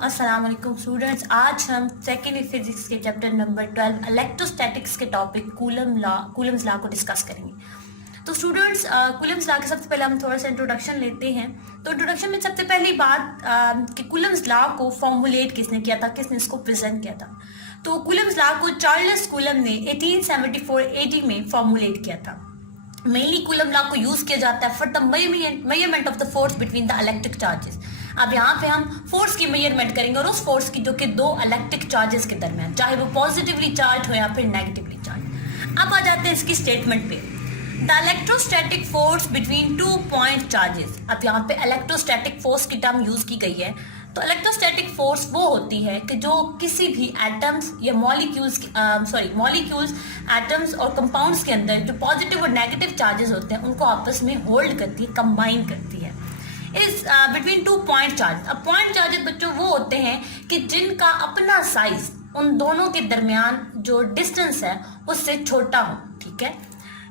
अस्सलाम वालेकुम स्टूडेंट्स। आज हम सेकेंड फिजिक्स के चैप्टर नंबर 12 इलेक्ट्रोस्टैटिक्स के टॉपिक कूलम्स लॉ को डिस्कस करेंगे। तो स्टूडेंट्स, कूलम्स लॉ के सबसे पहले हम थोड़ा सा इंट्रोडक्शन लेते हैं। तो इंट्रोडक्शन में सबसे पहली बात कि कूलम्स लॉ को फॉर्मुलेट किसने किया था, किसने इसको प्रेजेंट किया था। तो कूलम्स लॉ को चार्ल्स कूलम ने 1874 AD में फॉर्मुलेट किया था। मेनली कूलम लॉ को यूज किया जाता है for the measurement of the force between the electric charges. अब यहाँ पे हम फोर्स की मेजरमेंट करेंगे और उस फोर्स की जो कि दो इलेक्ट्रिक चार्जेस के दरमियान, चाहे वो पॉजिटिवली चार्ज हो या फिर नेगेटिवली चार्ज। अब आ जाते हैं इसकी स्टेटमेंट पे। The electrostatic force between 2 point charges. अब यहाँ पे इलेक्ट्रोस्टैटिक फोर्स की टर्म यूज की गई है। तो इलेक्ट्रोस्टैटिक फोर्स वो होती है कि जो किसी भी एटम्स या मॉलिक्यूल्स एटम्स और कंपाउंड्स के अंदर जो पॉजिटिव और नेगेटिव चार्जेस होते हैं उनको आपस में होल्ड करती है, कंबाइन करती है। इस बिटवीन 2 पॉइंट चार्ज। अब पॉइंट चार्जेस बच्चों वो होते हैं कि जिनका अपना साइज उन दोनों के दरमियान जो डिस्टेंस है उससे छोटा हो, ठीक है।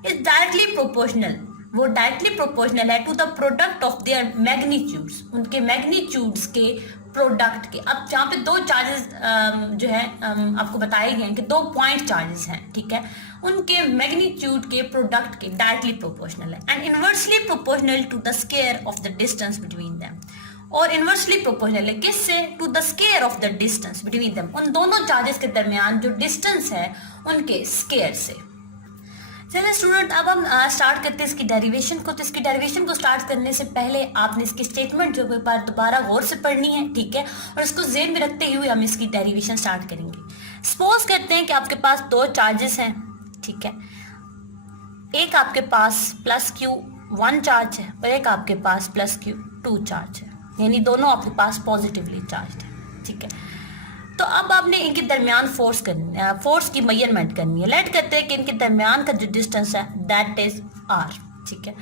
इज डायरेक्टली प्रोपोर्शनल, वो डायरेक्टली प्रोपोर्शनल है to the product of their magnitudes, उनके मैग्नीट्यूड्स के प्रोडक्ट के। अब जहाँ पे दो चार्जेस जो है आपको बताए गए हैं कि 2 पॉइंट चार्जेस हैं, ठीक है, उनके मैग्नीट्यूड के प्रोडक्ट के डायरेक्टली प्रोपोर्शनल है। And inversely proportional to the square of the distance between them. और इनवर्सली प्रोपोर्शनल है किससे? To the square of the distance between them, उन दोनों चार्जेस के दरमियान जो डिस्टेंस है उनके स्क्वायर से। चलिए स्टूडेंट, अब हम स्टार्ट करते हैं इसकी डेरिवेशन को। तो इसकी डेरिवेशन को स्टार्ट करने से पहले आपने इसकी स्टेटमेंट जो एक बार दोबारा गौर से पढ़नी है, ठीक है, और इसको ज़हन में रखते हुए हम इसकी डेरिवेशन स्टार्ट करेंगे। सपोज करते हैं कि आपके पास दो चार्जेस हैं, ठीक है, एक आपके पास +Q1 चार्ज है और एक आपके पास +Q2 चार्ज है, यानी दोनों आपके पास पॉजिटिवली चार्ज है, ठीक है। तो अब आपने इनके दरमियान फोर्स की मेजरमेंट करनी है। लेट करते हैं कि इनके दरमियान का जो डिस्टेंस है दैट इज R, ठीक है।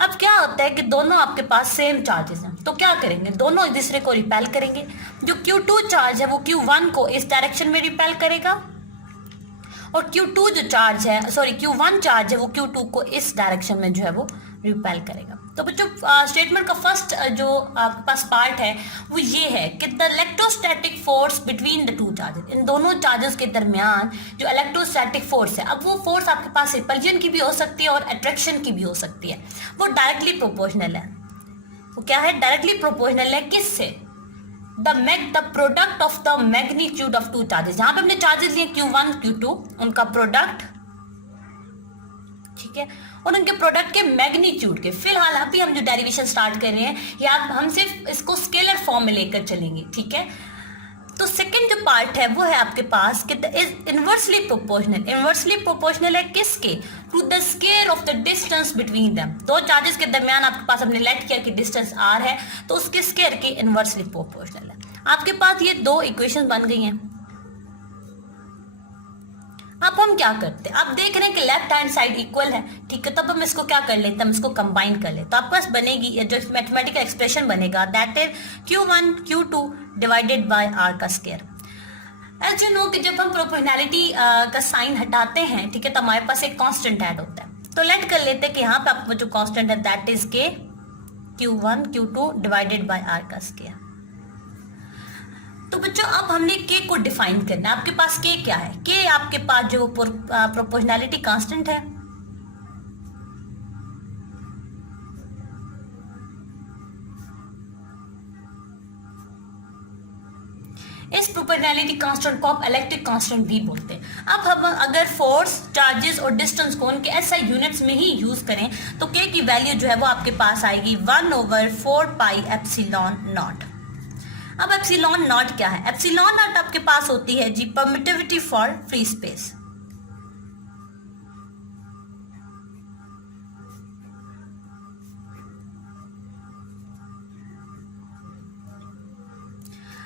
अब क्या होता है कि दोनों आपके पास सेम चार्जेस हैं, तो क्या करेंगे, दोनों एक दूसरे को रिपेल करेंगे। जो Q2 चार्ज है वो Q1 को इस डायरेक्शन में रिपेल करेगा और Q1 चार्ज है वो Q2 को इस डायरेक्शन में जो है वो रिपेल करेगा। तो बच्चों, स्टेटमेंट का फर्स्ट जो आपके पास पार्ट है वो ये है कि the electrostatic force between the 2 charges, इन दोनों चार्जेस के दरमियान जो इलेक्ट्रोस्टैटिक फोर्स है, अब वो फोर्स आपके पास रिपल्जन की भी हो सकती है और अट्रैक्शन की भी हो सकती है, वो डायरेक्टली प्रोपोर्शनल है। वो क्या है? डायरेक्टली प्रोपोर्शनल है किससे? The product of the magnitude of 2 charges. जहां पे हमने चार्जेस लिए Q1 Q2, उनका प्रोडक्ट, ठीक है, और उनके प्रोडक्ट के मैग्नीट्यूड के। फिलहाल अभी हम जो डेरिवेशन स्टार्ट कर रहे हैं या हम सिर्फ इसको स्केलर फॉर्म में लेकर चलेंगे, ठीक है। तो सेकंड जो पार्ट है वो है आपके पास कि is inversely proportional. Inversely proportional है किसके? To the square of the distance between them. दो चार्जेस के दरमियान आपके पास हमने लेट किया कि डिस्टेंस R है, तो उसके स्क्वायर के इनवर्सली प्रोपोर्शनल है। आपके पास ये दो इक्वेशन बन गई हैं। अब हम क्या करते हैं, आप देख रहे हैं कि लेफ्ट हैंड साइड इक्वल है, ठीक है, तब हम इसको क्या कर लेते हैं, हम इसको कंबाइन कर लेते, तो आपके पास बनेगी जो मैथमेटिकल एक्सप्रेशन बनेगा that is Q1 Q2 divided by R का स्क्वायर। एज यू नो कि जब हम प्रोपोर्शनैलिटी का साइन हटाते हैं, ठीक है, तो हमारे पास एक कांस्टेंट ऐड होता है। तो लेट कर लेते हैं कि यहाँ पे आपको जो कांस्टेंट है दैट इज के Q1 Q2 divided by R का स्क्वायर। तो बच्चों, अब हमने के को डिफाइन करना है। आपके पास के क्या है? के आपके पास जो प्रोपोर्शनैलिटी कांस्टेंट है, इस प्रोपोर्शनैलिटी कांस्टेंट को आप इलेक्ट्रिक कांस्टेंट भी बोलते हैं। अब हम अगर फोर्स, चार्जेस और डिस्टेंस को उनके SI यूनिट्स में ही यूज करें तो के की वैल्यू जो है वो आपके पास आएगी 1/4 पाई एप्सिलॉन नॉट। अब एप्सिलॉन नॉट क्या है? एप्सिलॉन नॉट आपके पास होती है जी परमिटिविटी फॉर फ्री स्पेस।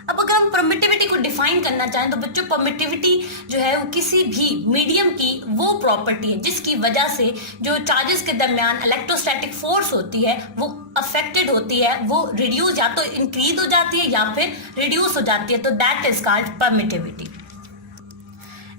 अब अगर हम परमिटिविटी को डिफाइन करना चाहें तो बच्चों, परमिटिविटी जो है वो किसी भी मीडियम की वो प्रॉपर्टी है जिसकी वजह से जो चार्जेस के दरमियान इलेक्ट्रोस्टैटिक फोर्स होती है वो अफेक्टेड होती है, वो रिड्यूस या तो इंक्रीज हो जाती है या फिर रिड्यूस हो जाती है, तो that is called permittivity.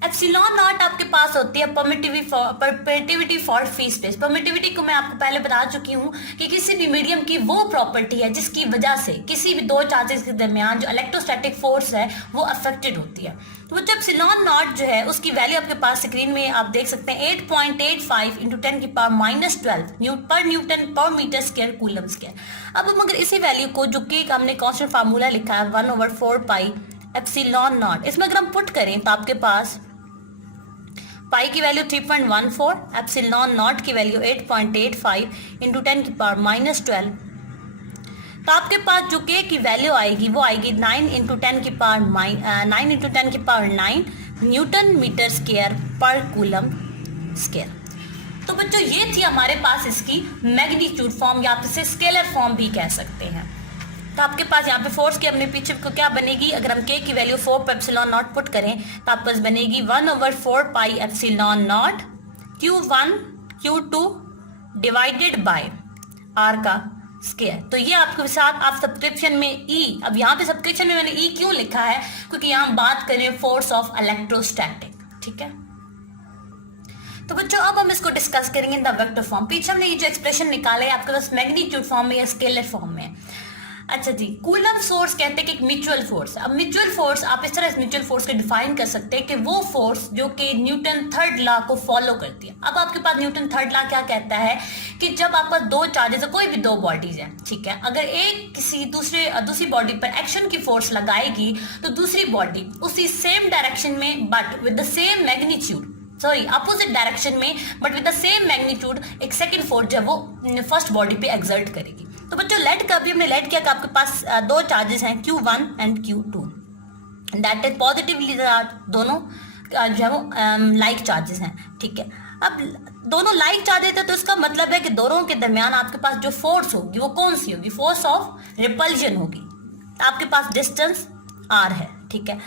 Epsilon not आपके पास होती है permittivity for free space. Permittivity को मैं आपको पहले बता चुकी हूँ कि किसी भी मीडियम की वो प्रॉपर्टी है जिसकी वजह से किसी भी दो चार्जेस के दरमियान जो इलेक्ट्रोस्टैटिक फोर्स है वो अफेक्टेड होती है। तो जब एप्सिलॉन नॉट जो है उसकी वैल्यू आपके पास स्क्रीन में आप देख सकते हैं 8.85 इंटू 10 की पावर -12 पर न्यूटन पर मीटर स्क्वायर कूलम स्क्वायर। अब हम अगर इसी वैल्यू को जो कि हमने कांस्टेंट फार्मूला लिखा है 1/4 पाई एप्सिलॉन नॉट, इसमें अगर हम पुट करें तो आपके पास पाई की वैल्यू 3.14, एप्सिलॉन नॉट की वैल्यू 8.85 इंटू 10 की पावर -12, तो आपके पास जो के की वैल्यू आएगी वो आएगी 9 इंटू 10 की पावर 9 न्यूटन मीटर स्क्वायर पर कूलम स्क्वायर। तो बच्चों ये थी हमारे पास इसकी मैग्नीट्यूड फॉर्म या आप इसे स्केलर फॉर्म भी कह सकते हैं। तो आपके पास यहाँ पे फोर्स की अपने पीछे को क्या बनेगी, अगर हम के की वैल्यू 4 पर एप्सिलॉन नॉट पुट करें तो आपके पास बनेगी 1/4 pi epsilon not Q1 Q2 divided by R का स्क्वायर। तो ये आपके साथ आप सब्सक्रिप्शन में E, अब यहाँ पे सब्सक्रिप्शन में मैंने E क्यों लिखा है, क्योंकि यहाँ हम बात करें फोर्स ऑफ इलेक्ट्रोस्टैटिक, ठीक है। तो बच्चों अब हम इसको डिस्कस करेंगे इन द वेक्टर फॉर्म। पीछे हमने ये जो एक्सप्रेशन निकाला है आपके पास मैग्नीट्यूड फॉर्म में या स्केलर फॉर्म में। अच्छा जी, कूलम फोर्स कहते हैं कि एक म्यूचुअल फोर्स। अब म्यूचुअल फोर्स आप इस तरह इस म्यूचुअल फोर्स को डिफाइन कर सकते हैं कि वो फोर्स जो कि न्यूटन थर्ड लॉ को फॉलो करती है। अब आपके पास न्यूटन थर्ड लॉ क्या कहता है कि जब आपका दो चार्जेस है, कोई भी दो बॉडीज हैं, ठीक है, अगर एक किसी दूसरी बॉडी पर एक्शन की फोर्स लगाएगी तो दूसरी बॉडी उसी सेम डायरेक्शन में but with the same magnitude, sorry opposite direction में but with the same magnitude एक सेकंड फोर्स जब वो फर्स्ट बॉडी पे एक्सर्ट करेगी। तो बच्चों लेट का अभी हमने लेट किया कि आपके पास दो चार्जेस हैं Q1 and Q2, that is positively दोनों जो है वो लाइक चार्जेस हैं, ठीक है। अब दोनों लाइक चार्जेस है तो इसका मतलब है कि दोनों के दरमियान आपके पास जो फोर्स होगी वो कौन सी होगी, फोर्स ऑफ रिपल्जन होगी। आपके पास डिस्टेंस R है, ठीक है।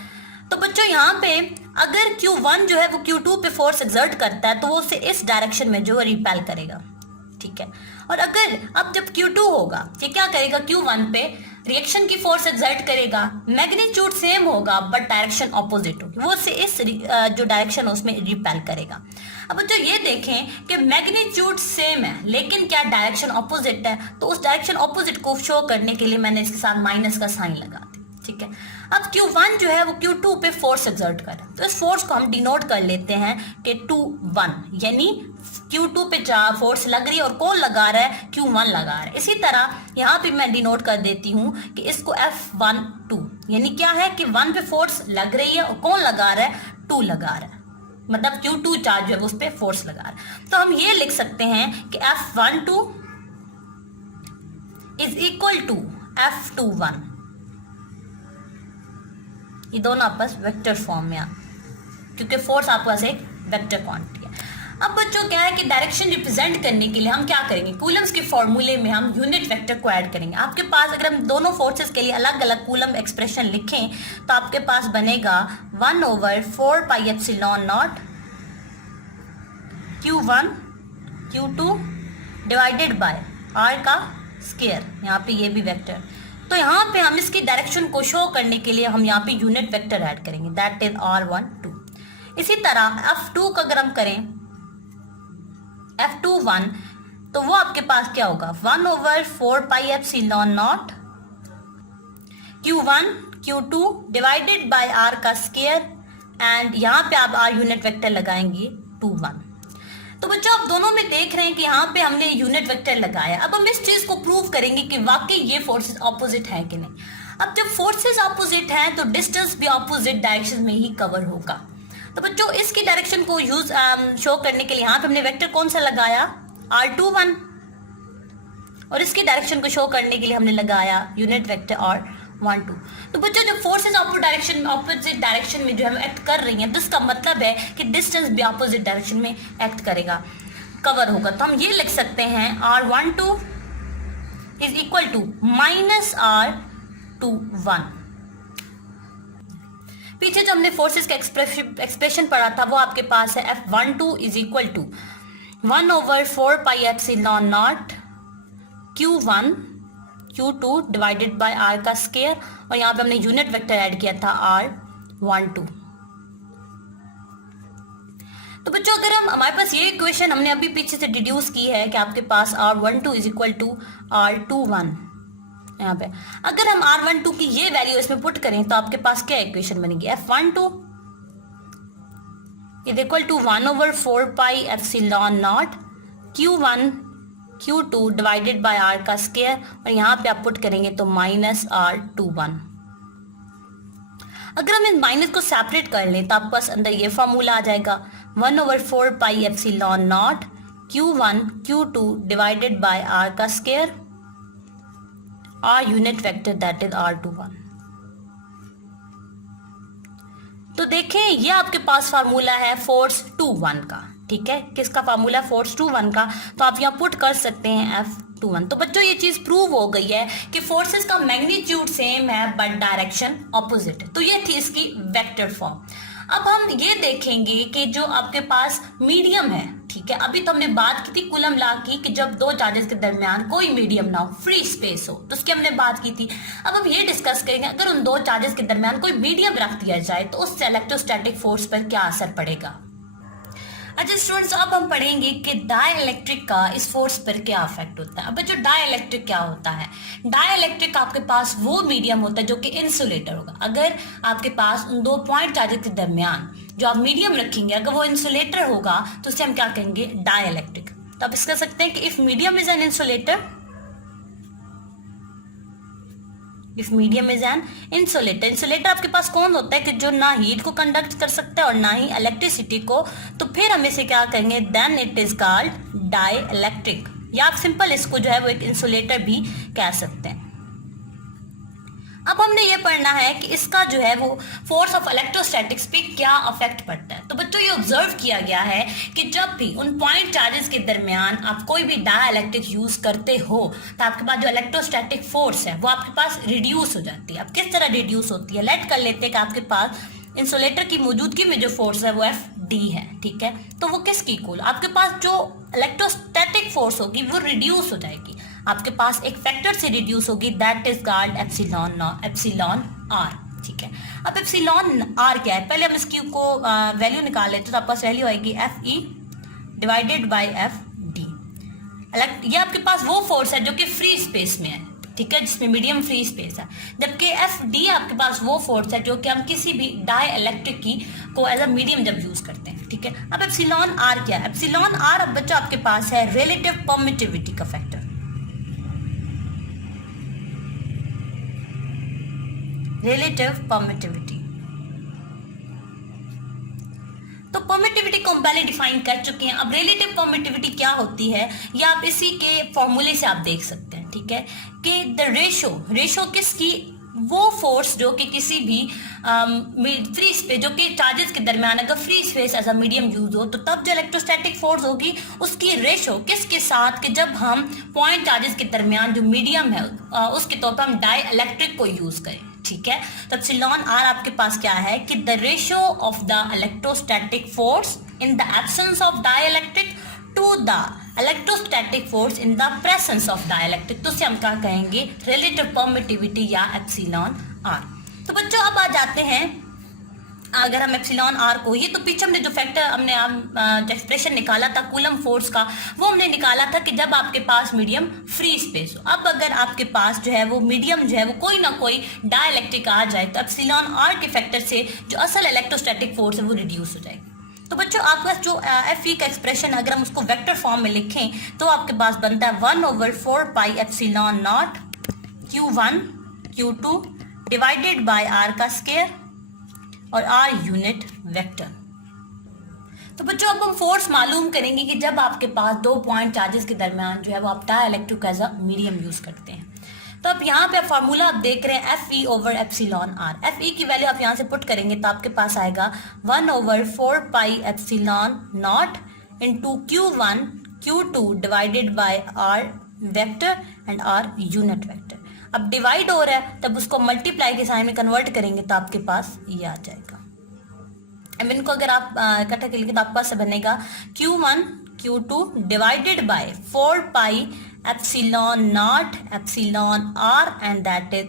तो बच्चों यहाँ पे अगर Q1 जो है वो Q2 पे फोर्स एक्सर्ट करता है तो वो उसे इस डायरेक्शन में जो है रिपेल करेगा, ठीक है। और अगर अब जब Q2 होगा ये क्या करेगा, Q1 पे रिएक्शन की फोर्स एक्सर्ट करेगा, मैग्नीट्यूड सेम होगा बट डायरेक्शन ऑपोजिट होगी, वो उसे इस जो डायरेक्शन है उसमें रिपेल करेगा। अब बच्चों ये देखें कि मैग्नीट्यूड सेम है लेकिन क्या डायरेक्शन ऑपोजिट है, तो उस डायरेक्शन ऑपोजिट को शो करने के लिए मैंने इसके साथ माइनस का साइन लगा दिया, ठीक है। अब Q1 जो है वो Q2 पे फोर्स एक्सर्ट कर रहा है, तो इस फोर्स को हम डिनोट कर लेते हैं कि 2-1, यानी Q2 पे फोर्स लग रही है और कौन लगा रहा है, Q1 लगा रहा है। इसी तरह यहाँ पे मैं डिनोट कर देती हूँ कि इसको F1-2, यानी क्या है कि 1 पे फोर्स लग रही है और कौन लगा रहा है, 2 लगा रहा है, मतलब Q2 चार्ज है वो उस पर फोर्स लगा रहा है। तो हम ये लिख सकते हैं कि F1-2 is equal to F21, ये दोनों आपस वेक्टर फॉर्म में आ, क्योंकि फोर्स आपके पास एक वेक्टर क्वांटिटी है। अब बच्चों क्या है कि डायरेक्शन रिप्रेजेंट करने के लिए हम क्या करेंगे, कूलम्स के फॉर्मूले में हम यूनिट वेक्टर को ऐड करेंगे। आपके पास अगर हम दोनों फोर्सेस के लिए अलग अलग कूलम एक्सप्रेशन लिखें तो आपके पास बनेगा 1/4 pi epsilon not Q1 Q2 divided by R का स्क्वायर, यहाँ पे ये भी वेक्टर। तो यहाँ पे हम इसकी डायरेक्शन को शो करने के लिए हम यहाँ पे यूनिट वेक्टर ऐड करेंगे, दैट इज R12। इसी तरह F2 का अगर हम करें F21 तो वो आपके पास क्या होगा, 1/4 pi epsilon not Q1 Q2 divided by R का स्क्वायर, एंड यहाँ पे आप R यूनिट वेक्टर लगाएंगे 2-1। तो बच्चों आप दोनों में देख रहे हैं कि यहाँ पे हमने यूनिट वेक्टर लगाया। अब हम इस चीज को प्रूव करेंगे कि वाकई ये फोर्सेस ऑपोजिट है कि नहीं। अब जब फोर्सेस ऑपोजिट हैं तो डिस्टेंस भी ऑपोजिट डायरेक्शन में ही कवर होगा। तो बच्चों इसकी डायरेक्शन को यूज शो करने के लिए यहाँ पे हमने वेक्टर कौन सा लगाया, R21, और इसकी डायरेक्शन को शो करने के लिए हमने लगाया यूनिट वेक्टर R12। तो बच्चों जब फोर्सेस ऑपोजिट डायरेक्शन में जो है एक्ट कर रही हैं तो इसका मतलब है कि डिस्टेंस भी ऑपोजिट डायरेक्शन में एक्ट करेगा, कवर होगा। तो हम ये लिख सकते हैं R12 is equal to -R21। पीछे जो हमने फोर्सेस का एक्सप्रेशन पढ़ा था वो आपके पास है F12 is equal to 1/4 pi epsilon not Q1 Q2 divided by R का स्क्वायर, और यहाँ पे हमने यूनिट वेक्टर ऐड किया था R12। तो बच्चों अगर हम हमारे पास ये इक्वेशन हमने अभी पीछे से डिड्यूस की है कि आपके पास R12 is equal to R21, यहाँ पे अगर हम R12 की ये वैल्यू इसमें पुट करें तो आपके पास क्या इक्वेशन बनेगी, F12 is equal to 1/4 pi epsilon not Q1 Q2 divided by R का स्क्वायर, और यहाँ पे आप पुट करेंगे तो माइनस R21। अगर हम इस माइनस को सेपरेट कर लें तो आपके पास अंदर ये फॉर्मूला आ जाएगा 1/4 pi epsilon not Q1 Q2 divided by R का square, R unit vector that is R21। तो देखें ये आपके पास फार्मूला है फोर्स 2-1 का, ठीक है, किसका फार्मूला फोर्स 2-1 का, तो आप यहाँ पुट कर सकते हैं F21। तो बच्चों ये चीज प्रूव हो गई है कि फोर्सेस का मैग्नीट्यूड सेम है बट डायरेक्शन ऑपोजिट है। तो ये थी इसकी वेक्टर फॉर्म। अब हम ये देखेंगे कि जो आपके पास मीडियम है, ठीक है, अभी तो हमने बात की थी कूलम लॉ की कि जब दो चार्जेस के दरमियान कोई मीडियम ना हो, फ्री स्पेस हो, तो उसकी हमने बात की थी। अब हम ये डिस्कस करेंगे अगर उन दो चार्जेस के दरमियान कोई मीडियम रख दिया जाए तो उससे इलेक्ट्रोस्टैटिक फोर्स पर क्या असर पड़ेगा। अच्छा स्टूडेंट्स, अब हम पढ़ेंगे कि डाइलेक्ट्रिक का इस फोर्स पर क्या इफेक्ट होता है। अब जो डाइलेक्ट्रिक क्या होता है, डाइलेक्ट्रिक आपके पास वो मीडियम होता है जो कि इंसुलेटर होगा। अगर आपके पास उन दो पॉइंट चार्जेस के दरमियान जो आप मीडियम रखेंगे अगर वो इंसुलेटर होगा तो उसे हम क्या कहेंगे, डाइलेक्ट्रिक। तो आप इस कह सकते हैं कि if medium is an insulator, if medium is an insulator, insulator आपके पास कौन होता है कि जो ना हीट को कंडक्ट कर सकता है और ना ही इलेक्ट्रिसिटी को, तो फिर हम इसे क्या कहेंगे, then it is called dielectric, या आप सिंपल इसको जो है वो एक इंसुलेटर भी कह सकते हैं। अब हमने ये पढ़ना है कि इसका जो है वो फोर्स ऑफ इलेक्ट्रोस्टैटिक्स पे क्या इफेक्ट पड़ता है। तो बच्चों ये ऑब्जर्व किया गया है कि जब भी उन पॉइंट चार्जेस के दरमियान आप कोई भी डाइलेक्ट्रिक यूज करते हो तो आपके पास जो इलेक्ट्रोस्टैटिक फोर्स है वो आपके पास रिड्यूस हो जाती है। अब किस तरह रिड्यूस होती है, लेट कर लेते हैं कि आपके पास इंसुलेटर की मौजूदगी में जो फोर्स है वो FD है, ठीक है, तो वो किसकी इक्वल, आपके पास जो इलेक्ट्रोस्टैटिक फोर्स होगी वो रिड्यूस हो जाएगी, आपके पास एक फैक्टर से रिड्यूस होगी, that is called epsilon R, ठीक है। अब एप्सिलॉन R क्या है, पहले हम इसकी को वैल्यू निकाल लेते तो आपके पास वैल्यू आएगी FE डिवाइडेड बाय FD। ये आपके पास वो फोर्स है जो कि फ्री स्पेस में है, ठीक है, जिसमें मीडियम फ्री स्पेस है, जबकि FD आपके पास वो फोर्स है जो कि हम किसी भी डाइलेक्ट्रिक की को एज अ मीडियम जब यूज करते हैं, ठीक है। अब एप्सिलॉन R क्या है, एप्सिलॉन R अब बच्चा आपके पास है रिलेटिव परमिटिविटी का फैक्टर, रिलेटिव परमिटिविटी। तो परमिटिविटी को हम पहले डिफाइन कर चुके हैं। अब रिलेटिव परमिटिविटी क्या होती है ये आप इसी के फॉर्मूले से आप देख सकते हैं, ठीक है, कि द रेशो किसकी, वो फोर्स जो कि किसी भी फ्री स्पेस जो कि चार्जेस के दरमियान अगर free space as a medium use हो तो तब जो इलेक्ट्रोस्टैटिक फोर्स होगी उसकी रेशो किसके साथ, कि जब हम पॉइंट चार्जेस के दरमियान जो मीडियम है उसके तौर पर हम डाइलेक्ट्रिक को यूज करें, ठीक है। तो एप्सिलॉन R आपके पास क्या है कि the ratio of the electrostatic force in the absence of dielectric to the electrostatic force in the presence of dielectric, तो उसे हम क्या कहेंगे, रिलेटिव परमिटिविटी या एप्सिलॉन R। तो बच्चों अब आ जाते हैं, अगर हम एप्सिलॉन R को, ये तो पीछे हमने जो फैक्टर हमने एक्सप्रेशन निकाला था कूलम फोर्स का वो हमने निकाला था कि जब आपके पास मीडियम फ्री स्पेस हो। अब अगर आपके पास जो है वो मीडियम जो है वो कोई ना कोई डाइलेक्ट्रिक आ जाए तो एप्सिलॉन R के फैक्टर से जो असल इलेक्ट्रोस्टैटिक फोर्स है वो रिड्यूस हो जाएगी। तो बच्चों आपके पास जो FE का एक्सप्रेशन अगर हम उसको वेक्टर फॉर्म में लिखें तो आपके पास बनता है 1/4 pi epsilon not Q1 Q2 divided by R का स्क्वायर और R यूनिट वेक्टर। तो बच्चों अब हम फोर्स मालूम करेंगे कि जब आपके पास दो पॉइंट चार्जेस के दरमियान जो है वो आप dielectric as a medium use करते हैं। तो अब यहाँ पे फार्मूला आप देख रहे हैं FE over epsilon R। FE की वैल्यू आप यहाँ से पुट करेंगे तो आपके पास आएगा 1/4 pi epsilon not into Q1 Q2 divided by R vector and R unit vector. अब डिवाइड हो रहा है तब उसको मल्टीप्लाई के साइन में कन्वर्ट करेंगे तो आपके पास ये आ जाएगा। अब इनको अगर आप इकट्ठा करेंगे तो आपके पास बनेगा Q1 Q2 divided bye 4 pi epsilon not epsilon R and that is